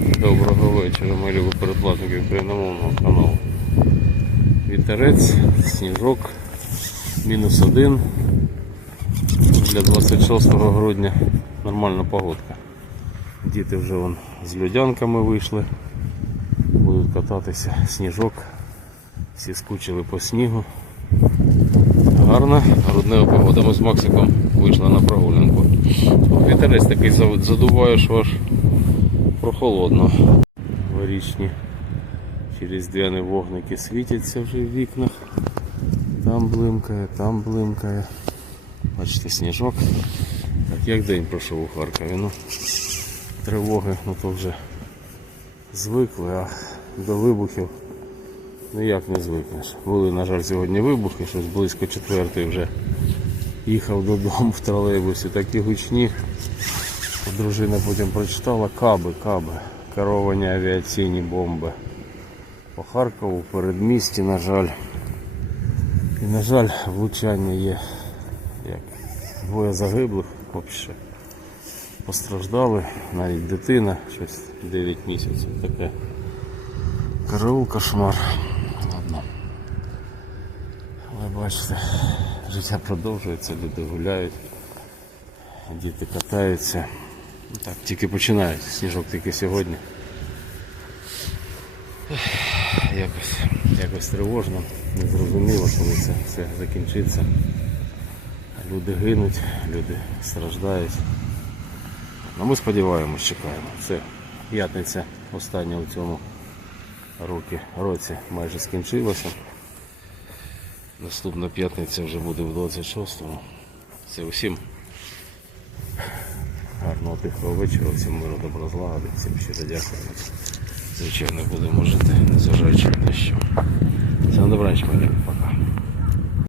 Доброго вечора, мої любі передплатники україномовного каналу. Вітерець, сніжок, мінус один. Для 26 грудня нормальна погодка. Діти вже вон з людянками вийшли, будуть кататися, сніжок. Всі скучили по снігу. Гарна груднева погода. Ми з Максиком вийшли на прогулянку. Вітерець такий зав- задуває, що аж прохолодно. Горічні через двяні вогники світяться вже в вікнах. Там блимкає, там блимкає. Бачите, сніжок. Так як день пройшов у Харкові. Ну, тривоги, ну то вже звикли, а до вибухів ніяк не звикнеш. Були, на жаль, сьогодні вибухи, щось близько четвертої вже їхав додому в тролейбусі, такі гучні. Дружина потім прочитала каби, каби, керовані авіаційні бомби. По Харкову, передмісті, на жаль. І, на жаль, влучання є. Як двоє загиблих, взагалі. Постраждали, навіть дитина, щось 9 місяців. Таке караул, кошмар. Ладно. Але бачите, життя продовжується, люди гуляють, діти катаються. Ну, Так, тільки починають. Сніжок тільки сьогодні. Якось, якось тривожно, незрозуміло, коли це все закінчиться. Люди гинуть, люди страждають. Ну, ми сподіваємось, чекаємо. Це п'ятниця остання у цьому році, році майже скінчилася. Наступна п'ятниця вже буде в 26-му. Це усім гарного тихого вечора, всім миру, добро злагоди, всім щиро дякуємо. Звичайно, будемо жити, незважаючи на що. Всім добра, пока.